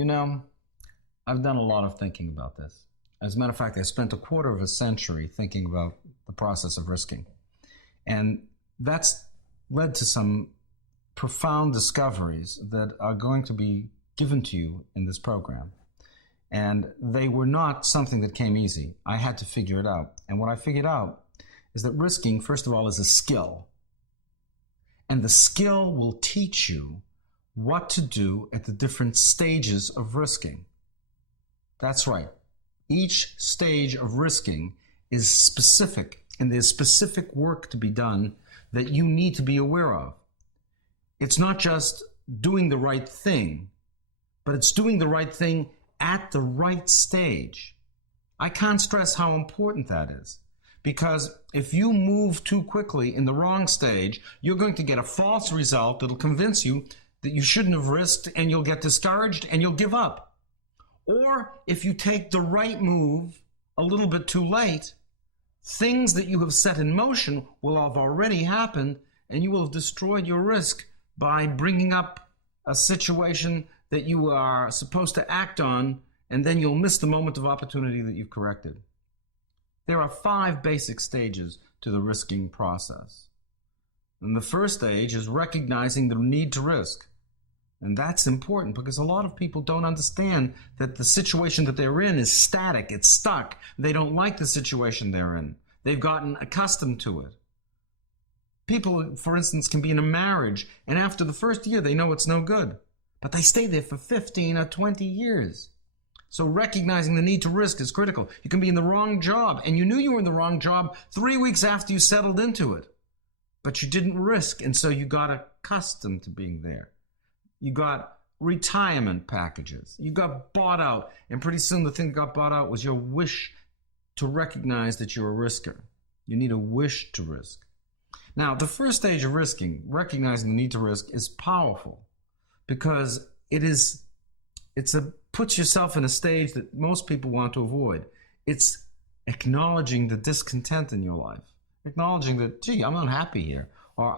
You know, I've done a lot of thinking about this. As a matter of fact, I spent a quarter of a century thinking about the process of risking. And that's led to some profound discoveries that are going to be given to you in this program. And they were not something that came easy. I had to figure it out. And what I figured out is that risking, first of all, is a skill. And the skill will teach you what to do at the different stages of risking. That's right. Each stage of risking is specific, and there's specific work to be done that you need to be aware of. It's not just doing the right thing, but it's doing the right thing at the right stage. I can't stress how important that is, because if you move too quickly in the wrong stage, you're going to get a false result that'll convince you that you shouldn't have risked, and you'll get discouraged and you'll give up. Or if you take the right move a little bit too late, things that you have set in motion will have already happened, and you will have destroyed your risk by bringing up a situation that you are supposed to act on, and then you'll miss the moment of opportunity that you've corrected. There are 5 basic stages to the risking process. And the first stage is recognizing the need to risk. And that's important because a lot of people don't understand that the situation that they're in is static, it's stuck. They don't like the situation they're in. They've gotten accustomed to it. People, for instance, can be in a marriage, and after the first year they know it's no good, but they stay there for 15 or 20 years. So recognizing the need to risk is critical. You can be in the wrong job, and you knew you were in the wrong job 3 weeks after you settled into it, but you didn't risk, and so you got accustomed to being there. You got retirement packages. You got bought out, and pretty soon the thing that got bought out was your wish to recognize that you're a risker. You need a wish to risk. Now, the first stage of risking, recognizing the need to risk, is powerful because it puts yourself in a stage that most people want to avoid. It's acknowledging the discontent in your life, acknowledging that, gee, I'm unhappy here. Or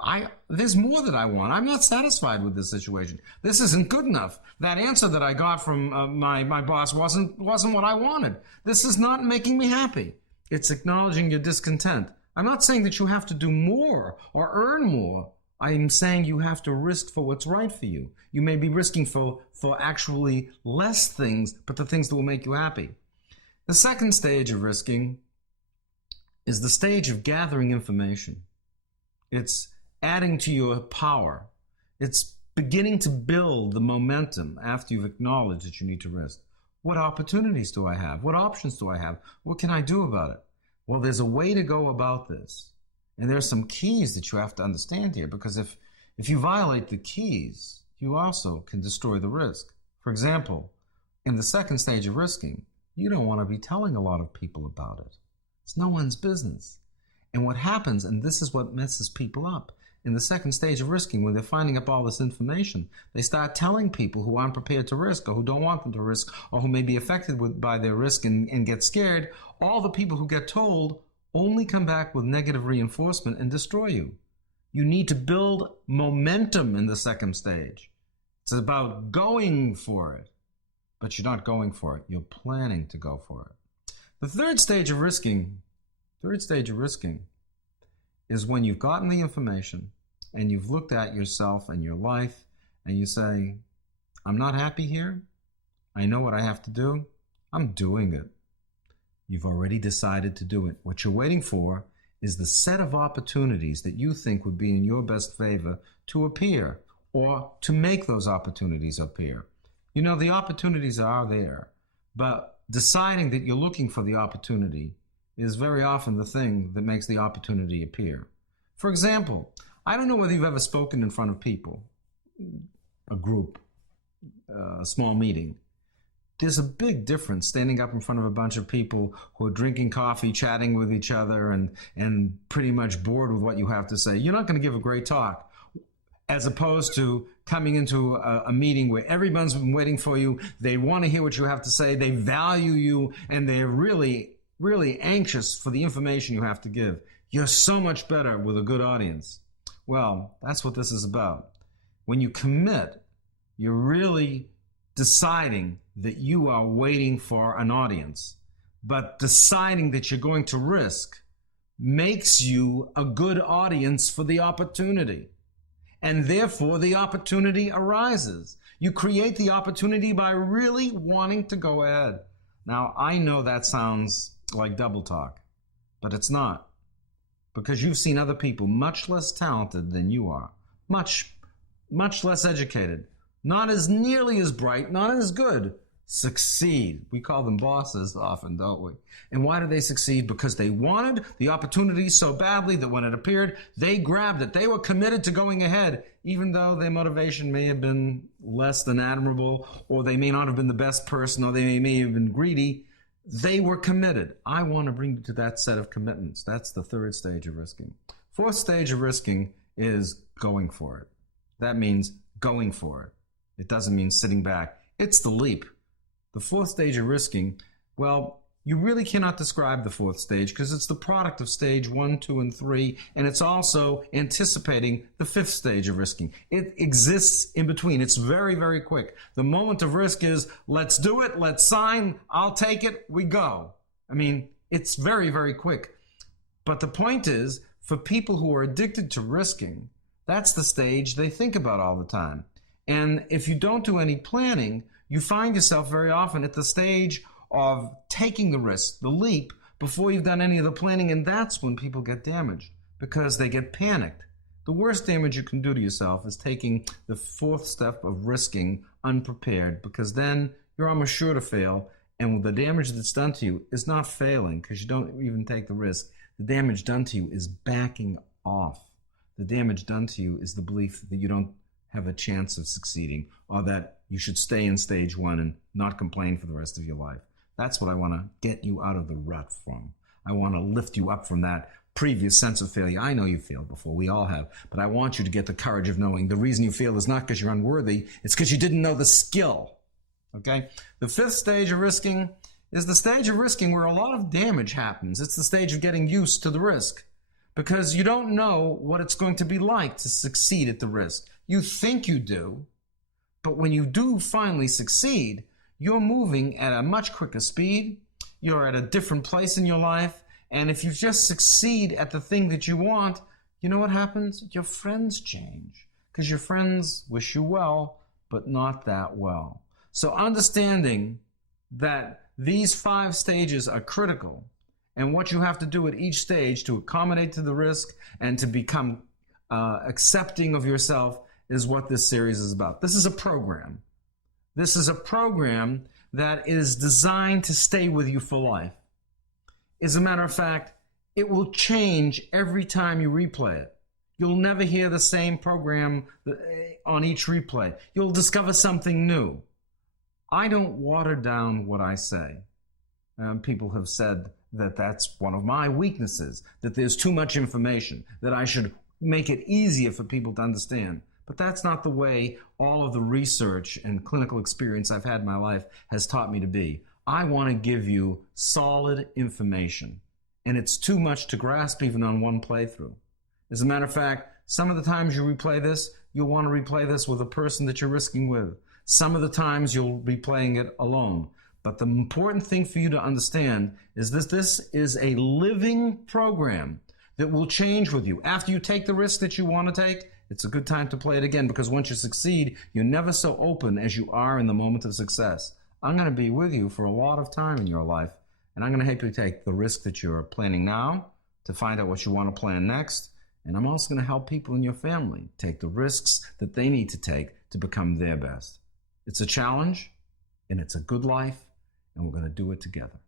there's more that I want. I'm not satisfied with this situation. This isn't good enough. That answer that I got from my boss wasn't what I wanted. This is not making me happy. It's acknowledging your discontent. I'm not saying that you have to do more or earn more. I'm saying you have to risk for what's right for you. You may be risking for actually less things, but the things that will make you happy. The second stage of risking is the stage of gathering information. It's adding to your power. It's beginning to build the momentum after you've acknowledged that you need to risk. What opportunities do I have? What options do I have? What can I do about it? Well, there's a way to go about this. And there's some keys that you have to understand here, because if you violate the keys, you also can destroy the risk. For example, in the second stage of risking, you don't want to be telling a lot of people about it. It's no one's business. And what happens, and this is what messes people up, in the second stage of risking, when they're finding up all this information, they start telling people who aren't prepared to risk, or who don't want them to risk, or who may be affected by their risk and get scared. All the people who get told only come back with negative reinforcement and destroy you. You need to build momentum in the second stage. It's about going for it, but you're not going for it. You're planning to go for it. The third stage of risking is when you've gotten the information and you've looked at yourself and your life and you say, I'm not happy here. I know what I have to do. I'm doing it. You've already decided to do it. What you're waiting for is the set of opportunities that you think would be in your best favor to appear, or to make those opportunities appear. You know, the opportunities are there, but deciding that you're looking for the opportunity is very often the thing that makes the opportunity appear. For example, I don't know whether you've ever spoken in front of people, a group, a small meeting. There's a big difference standing up in front of a bunch of people who are drinking coffee, chatting with each other, and pretty much bored with what you have to say. You're not going to give a great talk, as opposed to coming into a meeting where everyone's been waiting for you. They want to hear what you have to say. They value you, and they're really anxious for the information you have to give. You're so much better with a good audience. Well, that's what this is about. When you commit, you're really deciding that you are waiting for an audience, but deciding that you're going to risk makes you a good audience for the opportunity. And therefore, the opportunity arises. You create the opportunity by really wanting to go ahead. Now, I know that sounds like double talk, but it's not. Because you've seen other people much less talented than you are, much less educated, not as nearly as bright, not as good, succeed. We call them bosses often, don't we? And why do they succeed? Because they wanted the opportunity so badly that when it appeared, they grabbed it. They were committed to going ahead, even though their motivation may have been less than admirable, or they may not have been the best person, or they may have been greedy. They were committed. I want to bring you to that set of commitments. That's the third stage of risking. Fourth stage of risking is going for it. That means going for it. It doesn't mean sitting back. It's the leap. The fourth stage of risking, well, you really cannot describe the fourth stage because it's the product of stage 1, 2, and 3, and it's also anticipating the fifth stage of risking. It exists in between. It's very, very quick. The moment of risk is, let's do it, let's sign, I'll take it, we go. I mean, it's very, very quick. But the point is, for people who are addicted to risking, that's the stage they think about all the time. And if you don't do any planning, you find yourself very often at the stage of taking the risk, the leap, before you've done any of the planning, and that's when people get damaged because they get panicked. The worst damage you can do to yourself is taking the fourth step of risking unprepared, because then you're almost sure to fail, and the damage that's done to you is not failing because you don't even take the risk. The damage done to you is backing off. The damage done to you is the belief that you don't have a chance of succeeding, or that you should stay in stage 1 and not complain for the rest of your life. That's what I want to get you out of the rut from. I want to lift you up from that previous sense of failure. I know you failed before, we all have, but I want you to get the courage of knowing the reason you fail is not because you're unworthy, it's because you didn't know the skill. Okay? The fifth stage of risking is the stage of risking where a lot of damage happens. It's the stage of getting used to the risk, because you don't know what it's going to be like to succeed at the risk. You think you do, but when you do finally succeed, you're moving at a much quicker speed, you're at a different place in your life, and if you just succeed at the thing that you want, you know what happens? Your friends change, because your friends wish you well, but not that well. So understanding that these 5 stages are critical, and what you have to do at each stage to accommodate to the risk and to become accepting of yourself is what this series is about. This is a program. This is a program that is designed to stay with you for life. As a matter of fact, it will change every time you replay it. You'll never hear the same program on each replay. You'll discover something new. I don't water down what I say. People have said that that's one of my weaknesses, that there's too much information, that I should make it easier for people to understand. But that's not the way all of the research and clinical experience I've had in my life has taught me to be. I want to give you solid information, and it's too much to grasp even on one playthrough. As a matter of fact, some of the times you replay this, you'll want to replay this with a person that you're risking with. Some of the times you'll be playing it alone. But the important thing for you to understand is that this is a living program that will change with you. After you take the risk that you want to take, it's a good time to play it again, because once you succeed, you're never so open as you are in the moment of success. I'm going to be with you for a lot of time in your life, and I'm going to help you take the risk that you're planning now to find out what you want to plan next, and I'm also going to help people in your family take the risks that they need to take to become their best. It's a challenge, and it's a good life, and we're going to do it together.